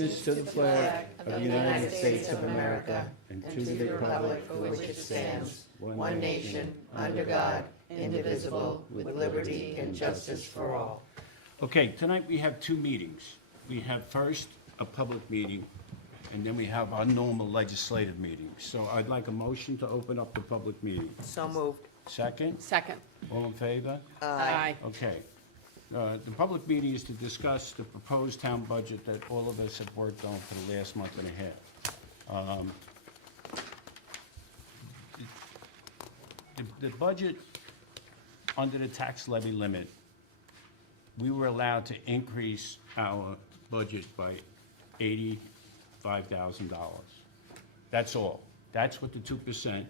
allegiance to the flag of the United States of America and to the republic for which it stands, one nation, under God, indivisible, with liberty and justice for all. Okay, tonight we have two meetings. We have first a public meeting, and then we have our normal legislative meeting. So I'd like a motion to open up the public meeting. So moved. Second? Second. All in favor? Aye. Okay. The public meeting is to discuss the proposed town budget that all of us have worked on for the last month and a half. The budget, under the tax levy limit, we were allowed to increase our budget by $85,000. That's all. That's what the 2%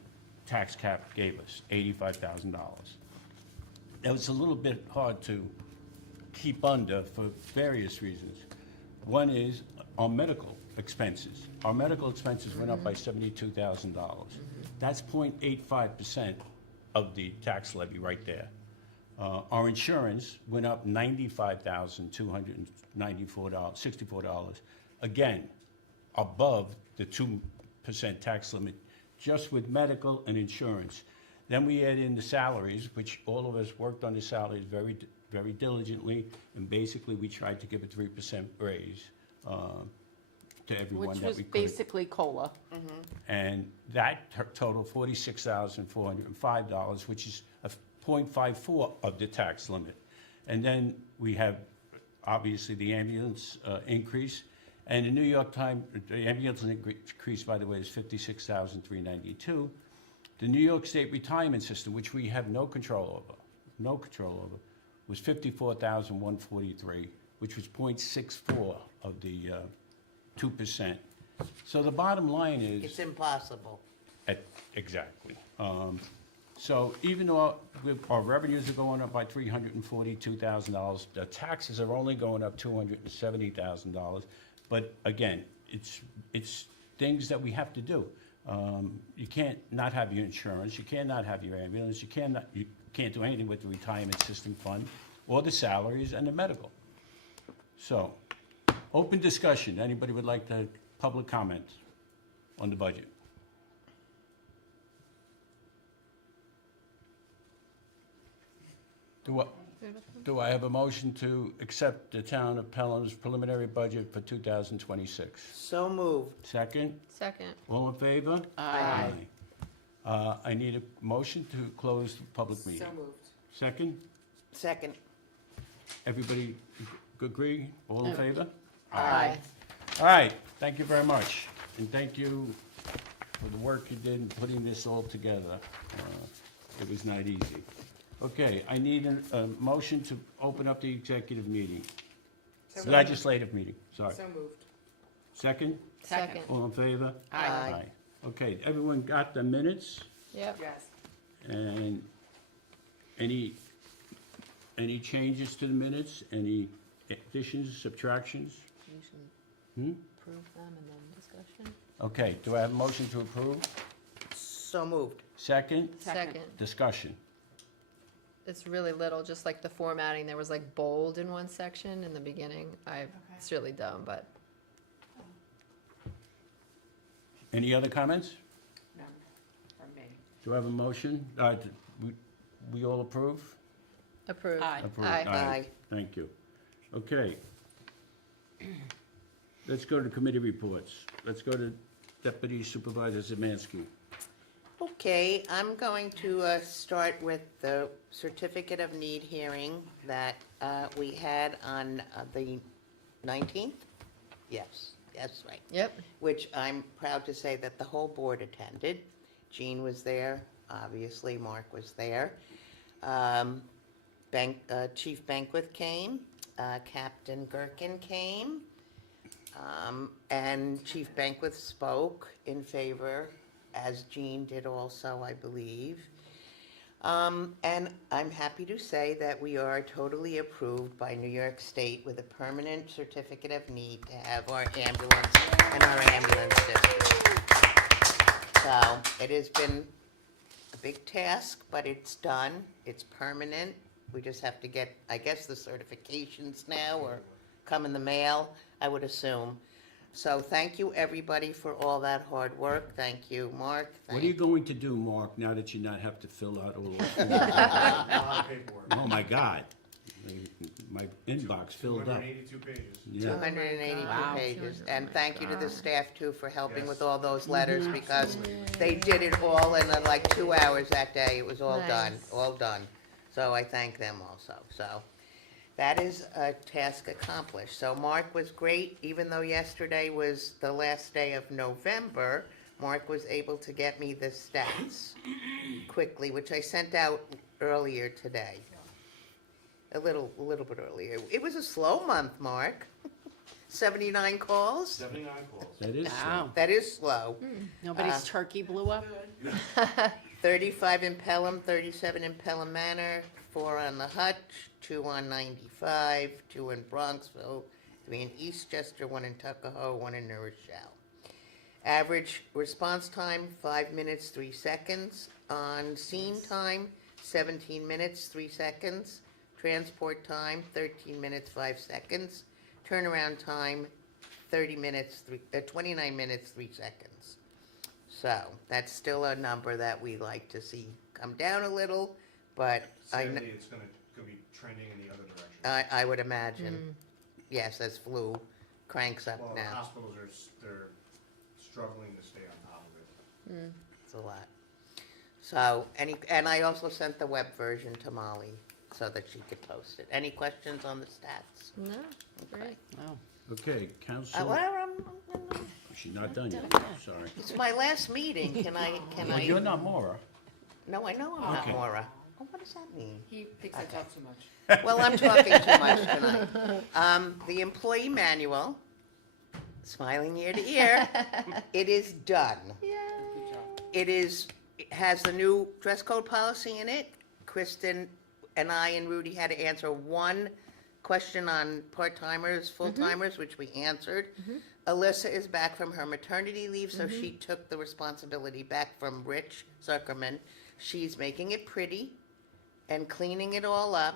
tax cap gave us, $85,000. That was a little bit hard to keep under for various reasons. One is our medical expenses. Our medical expenses went up by $72,000. That's 0.85% of the tax levy right there. Our insurance went up $95,294, again, above the 2% tax limit, just with medical and insurance. Then we add in the salaries, which all of us worked on the salaries very diligently, and basically we tried to give a 3% raise to everyone Which that was we could. basically COLA. And that totaled $46,405, which is a 0.54 of the tax limit. And then we have, obviously, the ambulance increase. And the New York Times, the ambulance increase, by the way, is $56,392. The New York State retirement system, which we have no control over, was $54,143, which was 0.64 of the 2%. So the bottom line is... It's impossible. Exactly. So even though our revenues are going up by $342,000, the taxes are only going up $270,000. But again, it's things that we have to do. You can't not have your insurance, you can't not have your ambulance, you can't do anything with the retirement system fund or the salaries and the medical. So, open discussion. Anybody would like to public comment on the budget? Do I have a motion to accept the town of Pelham's preliminary budget for 2026? So moved. Second? Second. All in favor? Aye. I need a motion to close the public meeting. So moved. Second? Second. Everybody agree? All in favor? Aye. All right, thank you very much. And thank you for the work you did in putting this all together. It was not easy. Okay, I need a motion to open up the executive meeting. Legislative meeting, sorry. So moved. Second? Second. All in favor? Aye. Okay, everyone got the minutes? Yep. Yes. And any changes to the minutes? Any additions, subtractions? You should Hmm? approve them and then discussion. Okay, do I have a motion to approve? So moved. Second? Second. Discussion. It's really little, just like the formatting, there was like bold in one section in the beginning. It's really dumb, but Any other comments? No, from me. Do I have a motion? We all approve? approved. Aye. Approve. Aye. Aye. Thank you. Okay. Let's go to committee reports. Let's go to Deputy Supervisor Zemansky. Okay, I'm going to start with the certificate of need hearing that we had on the 19th? Yes, that's right. Yep. Which I'm proud to say that the whole board attended. Jean was there, obviously, Mark was there. Chief Banquet came, Captain Gherkin came, and Chief Banquet spoke in favor, as Jean did also, I believe. And I'm happy to say that we are totally approved by New York State with a permanent certificate of need to have our ambulance and our ambulance district. So it has been a big task, but it's done. It's permanent. We just have to get, I guess, the certifications now or come in the mail, I would assume. So thank you, everybody, for all that hard work. Thank you, Mark. What are you going to do, Mark, now that you not have to fill out all those forms? A lot of paperwork. Oh, my God. My inbox filled up. 282 pages. Yeah. 282 Wow. pages. And thank you to the staff, too, for helping with Yes. all those letters, because they did it all in like 2 hours that day. It was all done, Nice. all done. So I thank them also. So that is a task accomplished. So Mark was great, even though yesterday was the last day of November. Mark was able to get me the stats quickly, which I sent out earlier today. A little bit earlier. It was a slow month, Mark. 79 calls? 79 calls. That is Wow. That is slow. Nobody's turkey blew up? 35 in Pelham, 37 in Pelham Manor, 4 on the Hutch, 2 on 95, 2 in Bronxville, 3 in Eastchester, 1 in Tuckahoe, 1 in New Rochelle. Average response time, 5 minutes, 3 seconds. On scene time, 17 minutes, 3 seconds. Transport time, 13 minutes, 5 seconds. Turnaround time, 29 minutes, 3 seconds. So that's still a number that we like to see come down a little, but Sadly, it's gonna be trending in the other direction. I would imagine, yes, as flu cranks up Well, the now. hospitals they're struggling to stay on top of it. It's a lot. So, and I also sent the web version to Molly so that she could post it. Any questions on the stats? No, great. Oh, Okay, Council, Well, she's not done yet, sorry. it's my last meeting, can I, Well, you're not Maura. No, I know I'm not Okay. Maura. Oh, what does that mean? He thinks I talk too much. Well, I'm talking too much tonight. The employee manual, smiling ear to ear, it is done. Good job. It has the new dress code policy in it. Kristen and I and Rudy had to answer one question on part-timers, full-timers, which we answered. Alyssa is back from her maternity leave, so she took the responsibility back from Rich Zuckerman. She's making it pretty and cleaning it all up.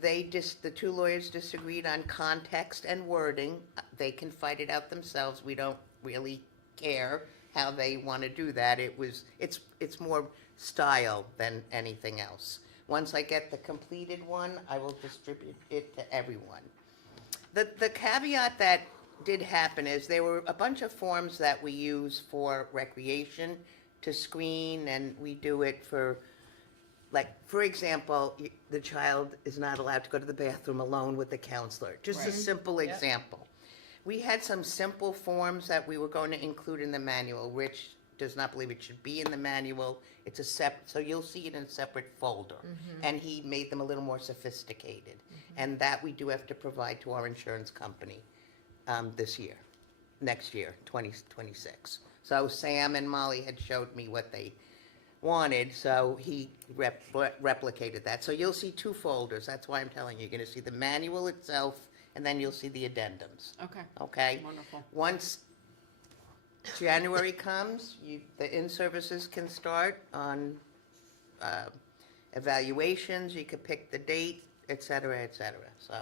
The two lawyers disagreed on context and wording. They can fight it out themselves. We don't really care how they want to do that. It's more style than anything else. Once I get the completed one, I will distribute it to everyone. The caveat that did happen is there were a bunch of forms that we use for recreation to screen, and we do it for, like, for example, the child is not allowed to go to the bathroom alone with the counselor. Just a simple example. We had some simple forms that we were going to include in the manual. Rich does not believe it should be in the manual. It's a separate, so you'll see it in a separate folder. And he made them a little more sophisticated. And that we do have to provide to our insurance company this year, next year, 2026. So Sam and Molly had showed me what they wanted, so he replicated that. So you'll see 2 folders. That's why I'm telling you. You're going to see the manual itself, and then you'll see the addendums. okay, Okay? wonderful. Once January comes, the in-services can start on evaluations, you could pick the date, et cetera, et cetera. So,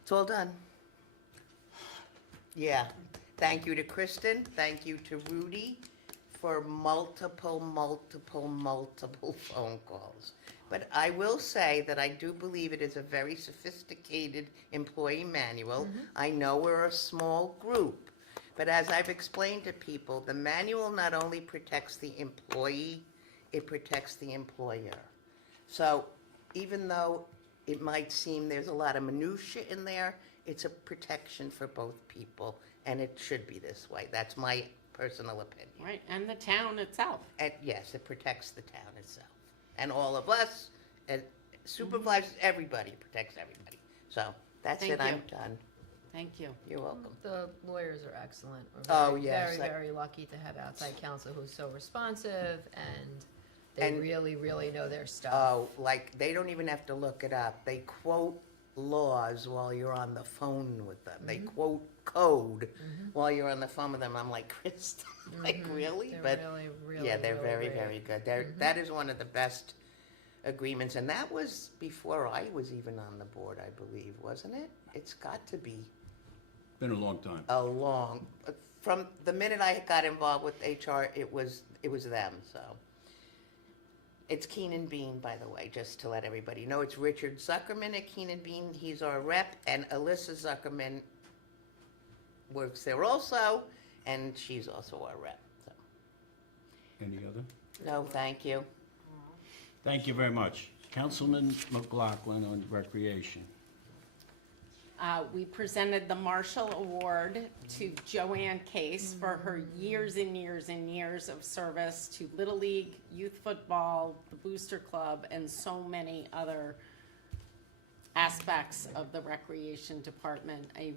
it's all done. Yeah. Thank you to Kristen, thank you to Rudy for multiple phone calls. But I will say that I do believe it is a very sophisticated employee manual. I know we're a small group, but as I've explained to people, the manual not only protects the employee, it protects the employer. So even though it might seem there's a lot of minutia in there, it's a protection for both people, and it should be this way. That's my personal opinion. Right, and the town itself. And yes, it protects the town itself. And all of us, and supervisors, everybody, protects everybody. So, that's Thank it, I'm you. done. Thank you. You're welcome. The lawyers are excellent. We're Oh, very, yes, Very, very lucky to have outside counsel who's so responsive, and they And- really, really know their stuff. Oh, like, they don't even have to look it up. They quote laws while you're on the phone with them. They quote code while you're on the phone with them. I'm like, Kristen, like, really? They're But really, really, yeah, they're really very, great. very good. That is one of the best agreements, and that was before I was even on the board, I believe, wasn't it? It's got to be Been a long time. From the minute I got involved with HR, it was them, so. It's Keenan Bean, by the way, just to let everybody know. It's Richard Zuckerman at Keenan Bean. He's our rep, and Alyssa Zuckerman works there also, and she's also our rep. So. Any other? No, thank you. Thank you very much. Councilman McLaughlin on Recreation. We presented the Marshall Award to Joanne Case for her years and years and years of service to Little League, youth football, the Booster Club, and so many other aspects of the Recreation Department. A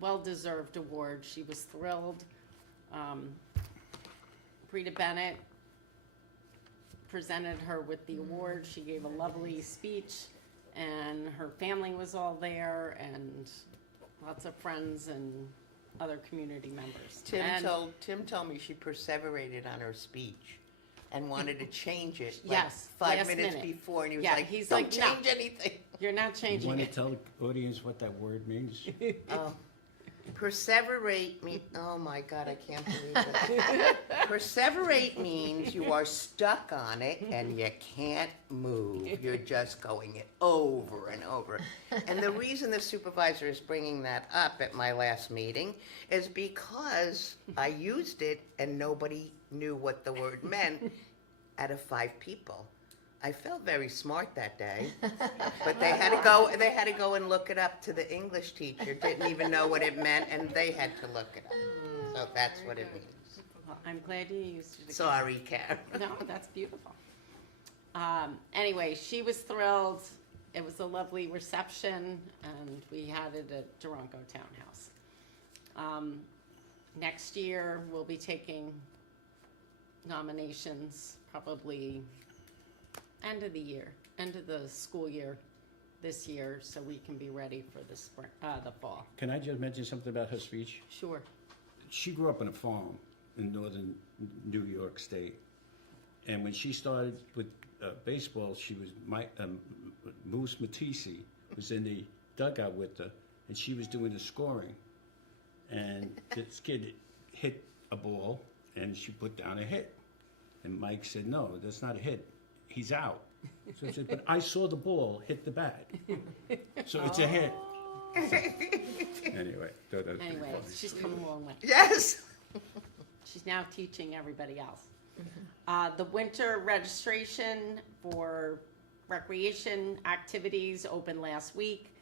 well-deserved award. She was thrilled. Rita Bennett presented her with the award. She gave a lovely speech, and her family was all there, and lots of friends and other community members. Tim told me she perseverated on her speech and wanted to change it Yes, 5 last minutes minute. before, and he was Yeah, like, he's don't like, no. change anything. You're not You changing want to it. tell the audience what that word means? Perseverate means, oh my God, I can't believe it. Perseverate means you are stuck on it and you can't move. You're just going it over and over. And the reason the supervisor is bringing that up at my last meeting is because I used it and nobody knew what the word meant out of 5 people. I felt very smart that day, but they had to go and look it up to the English teacher, didn't even know what it meant, and they had to look it up. So that's what it means. Well, I'm glad you used it. Sorry, Karen. No, that's beautiful. Anyway, she was thrilled. It was a lovely reception, and we had it at Durango Townhouse. Next year, we'll be taking nominations, probably end of the year, end of the school year this year, so we can be ready for the spring, the fall. Can I just mention something about her speech? Sure. She grew up on a farm in northern New York State. And when she started with baseball, she was Moose Matisse was in the dugout with her, and she was doing the scoring. And this kid hit a ball, and she put down a hit. And Mike said, "No, that's not a hit. He's out." So I said, "But I saw the ball hit the bat, so it's a hit." Anyway, that was pretty Anyway, funny. she's come a long way. Yes. She's now teaching everybody else. The winter registration for recreation activities opened last week.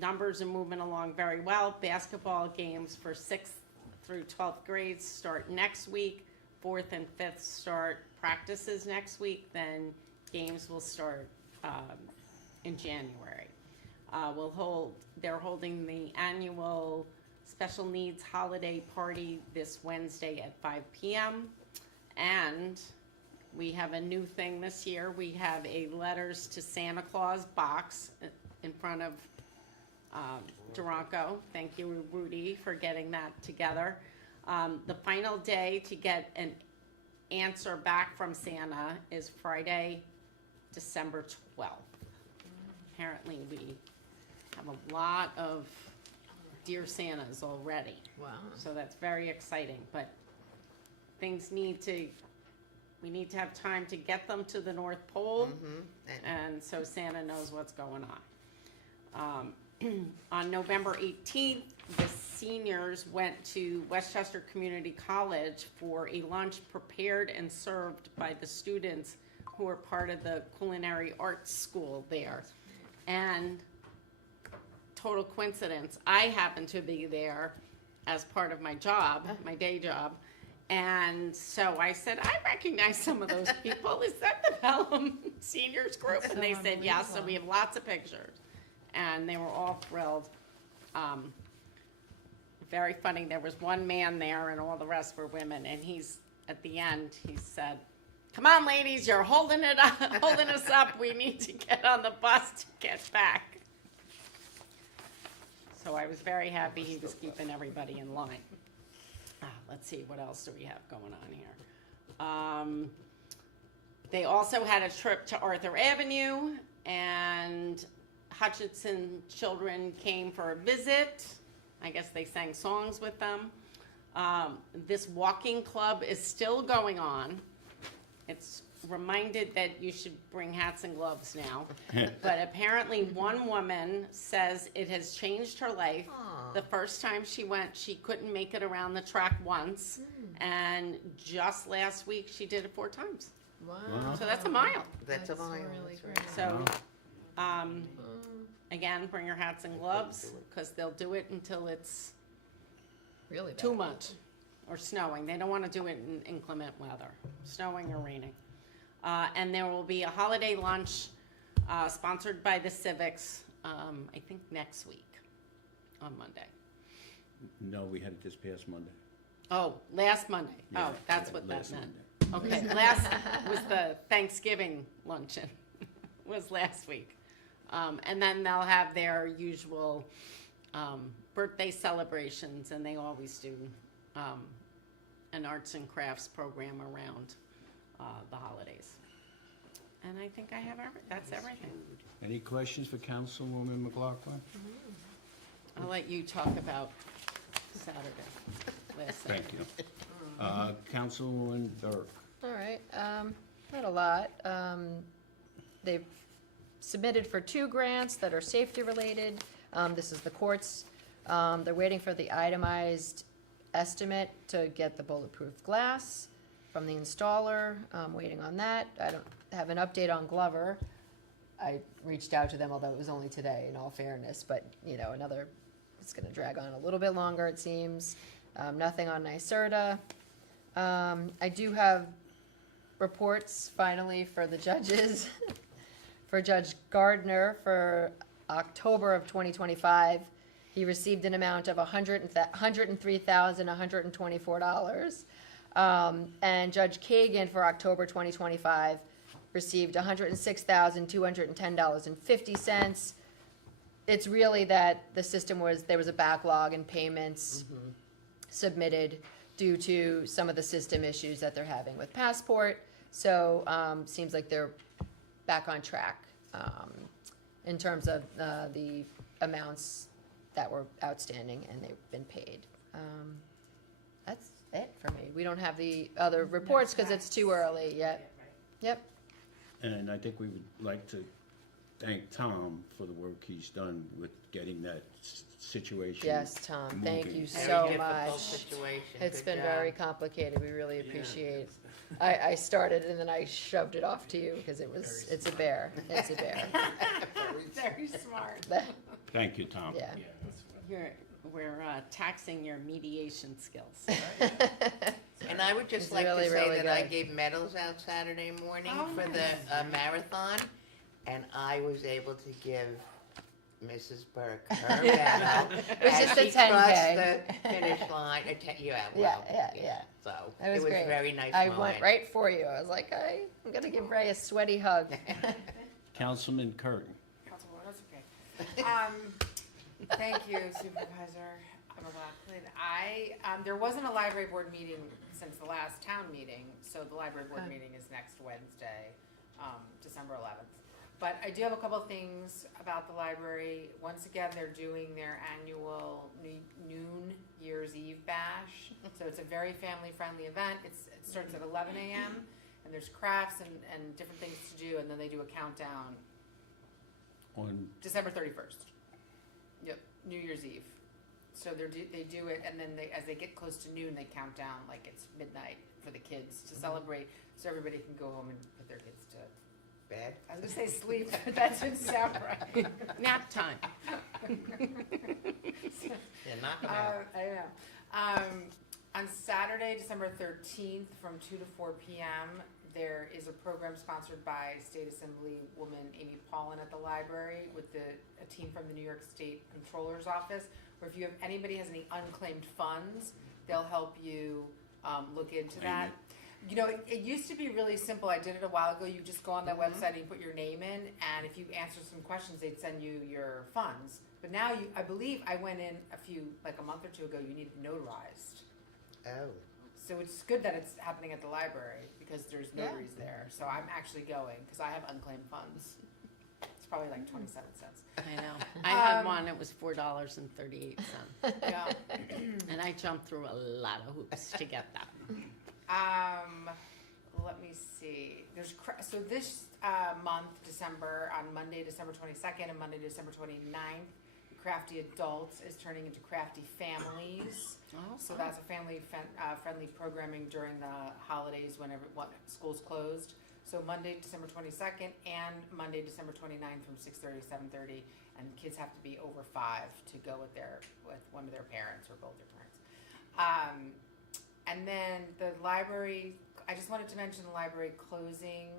Numbers are moving along very well. Basketball games for 6th through 12th grades start next week. 4th and 5th start practices next week. Then games will start in January. They're holding the annual special needs holiday party this Wednesday at 5 p.m. And we have a new thing this year. We have a Letters to Santa Claus box in front of Durango. Thank you, Rudy, for getting that together. The final day to get an answer back from Santa is Friday, December 12th. Apparently, we have a lot of Dear Santas already. Wow. So that's very exciting, but we need to have time to get them to the North Pole, and so Santa knows what's going on. On November 18th, the seniors went to Westchester Community College for a lunch prepared and served by the students who are part of the culinary arts school there. And total coincidence, I happened to be there as part of my job, my day job. And so I said, I recognize some of those people. Is that the Pelham seniors group? And they said, yes. So we have lots of pictures. And they were all thrilled. Very funny. There was one man there and all the rest were women. And at the end, he said, "Come on, ladies, you're holding us up. We need to get on the bus to get back." So I was very happy he was keeping everybody in line. Let's see, what else do we have going on here? They also had a trip to Arthur Avenue and Hutchinson children came for a visit. I guess they sang songs with them. This walking club is still going on. It's reminded that you should bring hats and gloves now. But apparently one woman says it has changed her life. Aw. The first time she went, she couldn't make it around the track once. And just last week, she did it 4 times. Wow. So that's a mile. That's a That's mile. really That's great. right. So, again, bring your hats and gloves, because they'll do it until it's Really bad. too much or snowing. They don't want to do it in inclement weather, snowing or raining. And there will be a holiday lunch sponsored by the Civics, I think next week on Monday. No, we had it this past Monday. Oh, last Monday. Yeah, Oh, that's yeah, what that last meant. Monday. Okay, last was the Thanksgiving luncheon, was last week. And then they'll have their usual birthday celebrations, and they always do an arts and crafts program around the holidays. And I think I have that's everything. Any questions for Councilwoman McLaughlin? Mm-hmm. I'll let you talk about Saturday. Last Thank you. Councilwoman Burke. All right, not a lot. They've submitted for 2 grants that are safety related. This is the courts. They're waiting for the itemized estimate to get the bulletproof glass from the installer. Waiting on that. I don't have an update on Glover. I reached out to them, although it was only today, in all fairness, but, it's gonna drag on a little bit longer, it seems. Nothing on NYSERDA. I do have reports, finally, for the judges. For Judge Gardner, for October of 2025, he received an amount of $103,124. And Judge Kagan, for October 2025, received $106,210.50. It's really that the system there was a backlog in payments submitted due to some of the system issues that they're having with Passport. So, seems like they're back on track in terms of the amounts that were outstanding, and they've been paid. That's it for me. We don't have the other reports because it's too early yet. Yep. And I think we would like to thank Tom for the work he's done with getting that situation. Yes, Tom, thank moving. you Very so difficult much. situation. It's Good been job. very complicated. We really appreciate. I started and then I shoved it off to you because it's a bear. It's a bear. Very smart. Thank you, Tom. Yeah. We're taxing your mediation skills. And I would just It's like really, to say really that I good. gave medals out Saturday morning Oh, for the marathon, and I was able to give Mrs. Burke her medal. It was as just a she 10K. crossed the finish line. Yeah. So That was it was great. very nice. I moment. went right for you. I was like, I'm gonna give Ray a sweaty hug. Councilman Curtin. Councilwoman, that's okay. Thank you, Supervisor McLaughlin. There wasn't a library board meeting since the last town meeting, so the library board Okay. meeting is next Wednesday, December 11th. But I do have a couple of things about the library. Once again, they're doing their annual noon Year's Eve bash. So it's a very family-friendly event. It starts at 11 a.m. and there's crafts and different things to do, and then they do a countdown On December 31st. Yep, New Year's Eve. So they do it, and then as they get close to noon, they count down like it's midnight for the kids to celebrate, so everybody can go home and put their kids to. Bad. I was gonna say sleep, but that didn't sound right. Nap time. Yeah, knock 'em out. I know. On Saturday, December 13th, from 2 to 4 p.m., there is a program sponsored by State Assemblywoman Amy Paulin at the library with a team from the New York State Controller's Office, where if anybody has any unclaimed funds, they'll help you look into that. You know, it used to be really simple. I did it a while ago. You just go on that website and you put your name in, and if you answer some questions, they'd send you your funds. But now I believe I went in a month or two ago, you need it notarized. Oh. So it's good that it's happening at the library because there's notaries there. So I'm actually going because I have unclaimed funds. It's probably like 27 cents. I know. I had one, it was $4.38, Yeah. and I jumped through a lot of hoops to get that. Let me see. So this month, December, on Monday, December 22nd, and Monday, December 29th, Crafty Adults is turning into Crafty Families. So that's a family-friendly programming during the holidays when school's closed. So Monday, December 22nd, and Monday, December 29th, from 6:30 to 7:30, and kids have to be over 5 to go with one of their parents or both their parents. And then the library, I just wanted to mention the library closing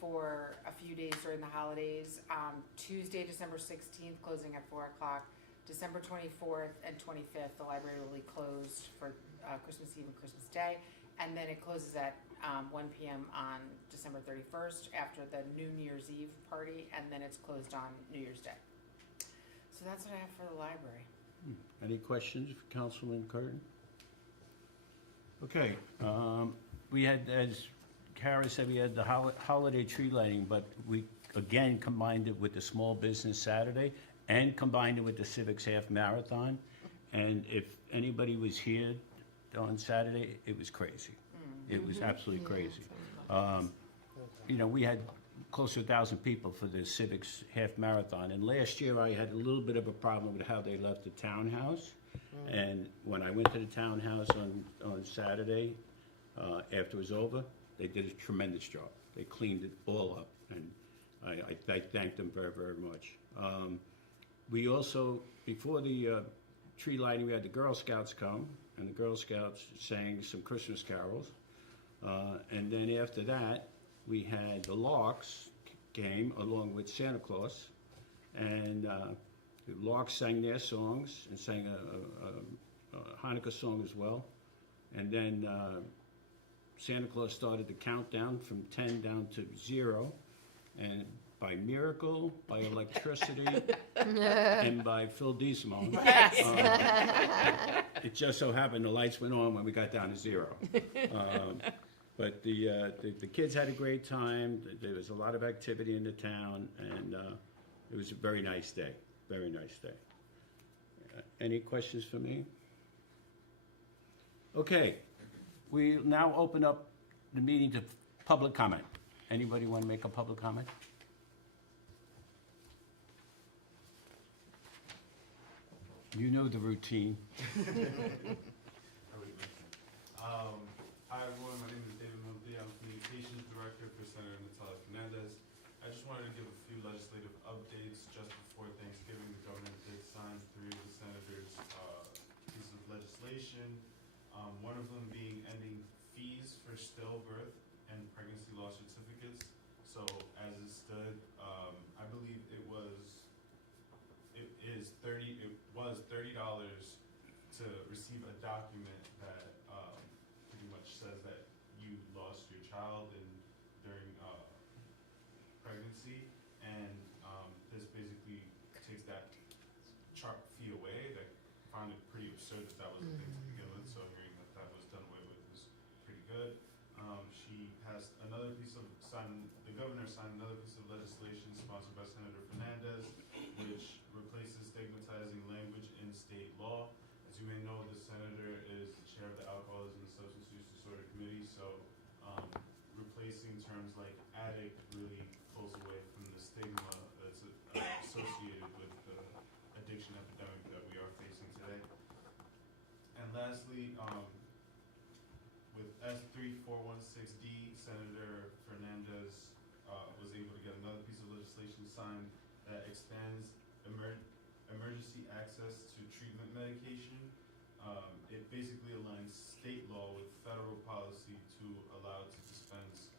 for a few days during the holidays. Tuesday, December 16th, closing at 4 o'clock. December 24th and 25th, the library will be closed for Christmas Eve and Christmas Day. And then it closes at 1 p.m. on December 31st after the New Year's Eve party, and then it's closed on New Year's Day. So that's what I have for the library. Any questions for Councilman Curtin? Okay, we had, as Kara said, we had the holiday tree lighting, but we again combined it with the Small Business Saturday and combined it with the Civics Half Marathon. And if anybody was here on Saturday, it was crazy. It was absolutely crazy. You know, we had close to 1,000 people for the Civics Half Marathon. And last year I had a little bit of a problem with how they left the townhouse. And when I went to the townhouse on Saturday, after it was over, they did a tremendous job. They cleaned it all up, and I thank them very, very much. We also, before the tree lighting, we had the Girl Scouts come, and the Girl Scouts sang some Christmas carols. And then after that, we had the Larks came along with Santa Claus, and the Larks sang their songs and sang a Hanukkah song as well. And then Santa Claus started the countdown from 10 down to 0. And by miracle, by electricity, and by Phil Dieselman, it just so happened the lights went on when we got down to 0. But the kids had a great time. There was a lot of activity in the town, and it was a very nice day. Very nice day. Any questions for me? Okay, we now open up the meeting to public comment. Anybody want to make a public comment? You know the routine. Hi everyone, my name is David Montilla. I'm Communications Director for Senator Natalia Fernandez. I just wanted to give a few legislative updates just before Thanksgiving. The governor did sign 3 of the senators' pieces of legislation. One of them being ending fees for stillbirth and pregnancy loss certificates. So as it stood, I believe it was $30 to receive a document that pretty much says that you lost your child during pregnancy, and this basically takes that chart fee away. That found it pretty absurd that was a thing to begin with. So hearing that was done away with was pretty good. She has another piece of the governor signed another piece of legislation sponsored by Senator Fernandez, which replaces stigmatizing language in state law. As you may know, the senator is the chair of the Alcoholism and Substance Use Disorder Committee, so replacing terms like addict really pulls away from the stigma that's associated with the addiction epidemic that we are facing today. And lastly, with S3416D, Senator Fernandez was able to get another piece of legislation signed that expands emergency access to treatment medication. It basically aligns state law with federal policy to allow to dispense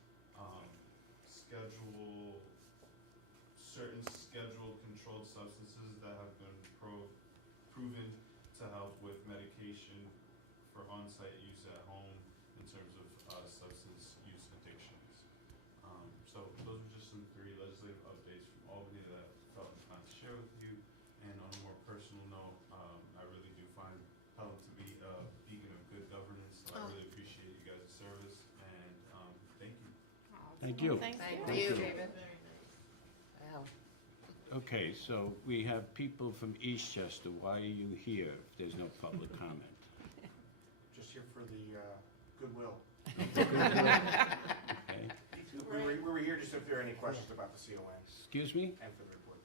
certain scheduled controlled substances that have been proven to help with medication for on-site use at home in terms of substance use addictions. So those are just some 3 legislative updates from Albany that I felt inclined to share with you. And on a more personal note, I really do find Pelham to be a beacon of good governance. So I really appreciate you guys' service, and thank you. Thank you. Thank Thank you. you, David. Wow. Okay, so we have people from Eastchester. Why are you here if there's no public comment? Just here for the goodwill. Okay. We were here just if there are any questions about the CON Excuse me? and for the report.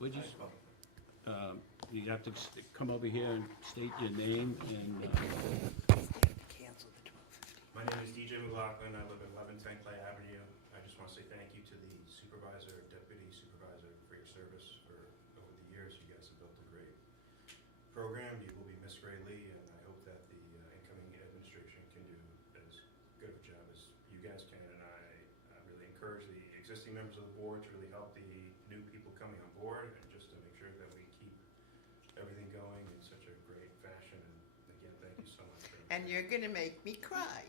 Would you, you have to come over here and state your name and, Cancel the 12:15. My name is DJ McLaughlin. I live at 1110 Clay Avenue. I just want to say thank you to the supervisor, deputy supervisor for your service for over the years. You guys have built a great program. You will be missed greatly, and I hope that the incoming administration can do as good of a job as you guys can. And I really encourage the existing members of the board to really help the new people coming on board, and just to make sure that we keep everything going in such a great fashion. And again, thank you so much. And you're gonna make me cry.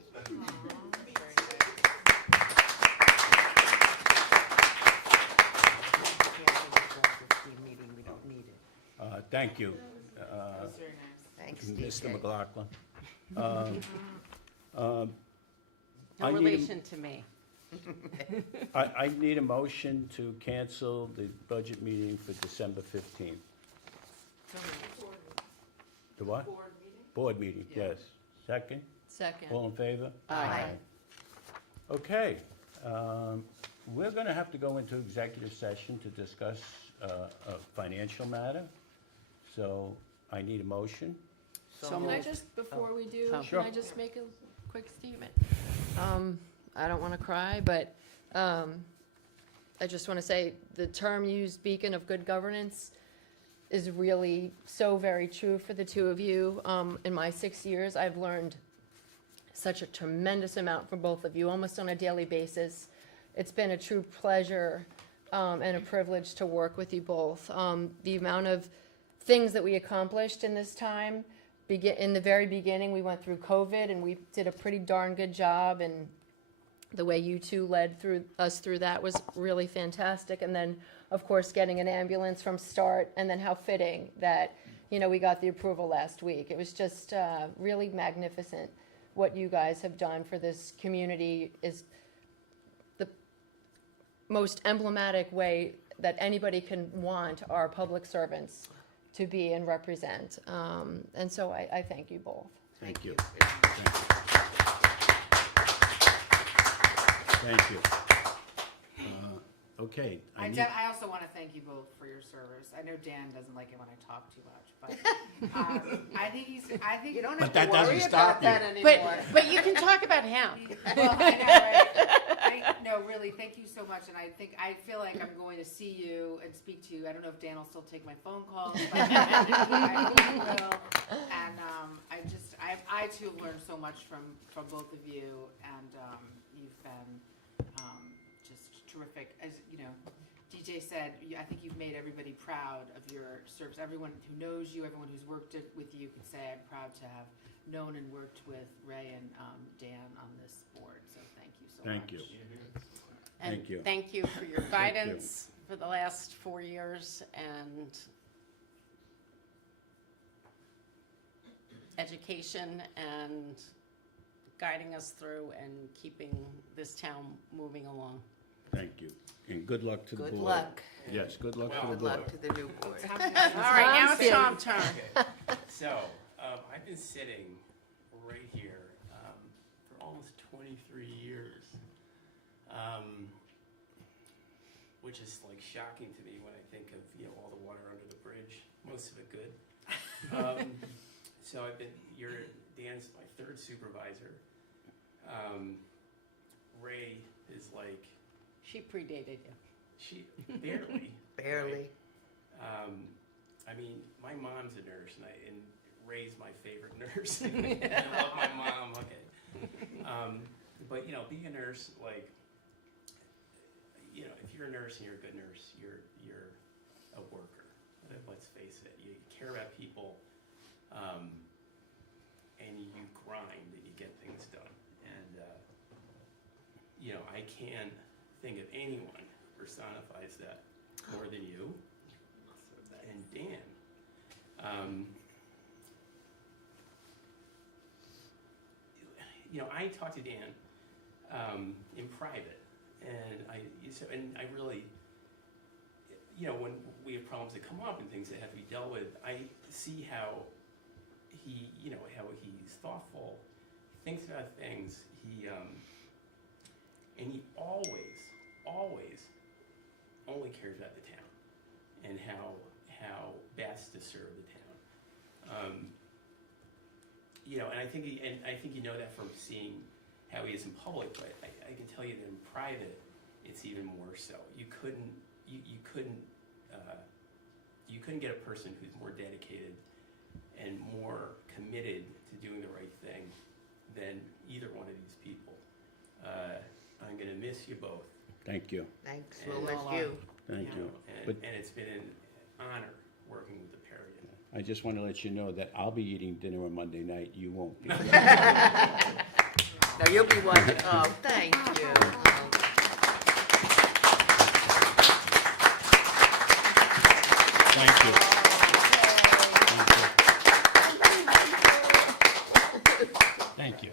Meeting, we don't need it. thank you, That was very nice. Thanks, Mr. DJ. McLaughlin. No I need a- relation to me. I need a motion to cancel the budget meeting for December 15th. The what? Board meeting, yes. Second? Second. All in favor? Aye. Okay, we're gonna have to go into executive session to discuss a financial matter. So I need a motion. So Can I moved. just, before we do, Oh. can I just make a quick statement? I don't want to cry, but I just want to say the term used, beacon of good governance, is really so very true for the two of you. In my 6 years, I've learned such a tremendous amount from both of you, almost on a daily basis. It's been a true pleasure and a privilege to work with you both. The amount of things that we accomplished in this time, in the very beginning, we went through COVID, and we did a pretty darn good job, and the way you two led us through that was really fantastic. And then, of course, getting an ambulance from start, and then how fitting that, we got the approval last week. It was just really magnificent. What you guys have done for this community is the most emblematic way that anybody can want our public servants to be and represent. And so I thank you both. Thank you. Thank you. Okay, I need, I also want to thank you both for your service. I know Dan doesn't like it when I talk too much, but I think You don't But have that to doesn't worry stop about that you. anymore. But you can talk about him. Well, I know, right? No, really, thank you so much, and I feel like I'm going to see you and speak to you. I don't know if Dan will still take my phone calls, but I will. And I too have learned so much from both of you, and you've been just terrific. As you know, DJ said, I think you've made everybody proud of your service. Everyone who knows you, everyone who's worked with you can say, I'm proud to have known and worked with Ray and Dan on this board, so thank you so much. thank you. And Thank you. thank you for your guidance for the last 4 years, and education, and guiding us through and keeping this town moving along. Thank you. And good luck to the board. Good luck. Yes, good luck to the Good board. luck to the new board. All right, now it's Tom's turn. Okay, so, I've been sitting right here, for almost 23 years. Which is like shocking to me when I think of, all the water under the bridge, most of it good. So Dan's my third supervisor. Ray is like, She predated you. she, barely. Barely. I mean, my mom's a nurse, and Ray's my favorite nurse. I love my mom. Okay, but being a nurse, like, if you're a nurse and you're a good nurse, you're a worker. Let's face it. You care about people, and you grind and you get things done. And I can't think of anyone who personifies that more than you and Dan. I talked to Dan in private, and I really, you know, when we have problems that come up and things that have to be dealt with, I see how he, you know, how he's thoughtful, thinks about things, and he always only cares about the town and how best to serve the town. You know, and I think you know that from seeing how he is in public, but I can tell you that in private, it's even more so. You couldn't get a person who's more dedicated and more committed to doing the right thing than either one of these people. I'm gonna miss you both. Thank you, Thanks, And we'll miss all you. thank you. And, But and it's been an honor working with the pair of you. I just want to let you know that I'll be eating dinner on Monday night, you won't be. No, you'll be watching, oh, thank you. Thank you. Thank you.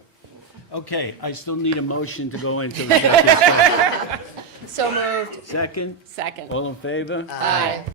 Okay, I still need a motion to go into executive session. So moved. Second, Second. all in favor? Aye.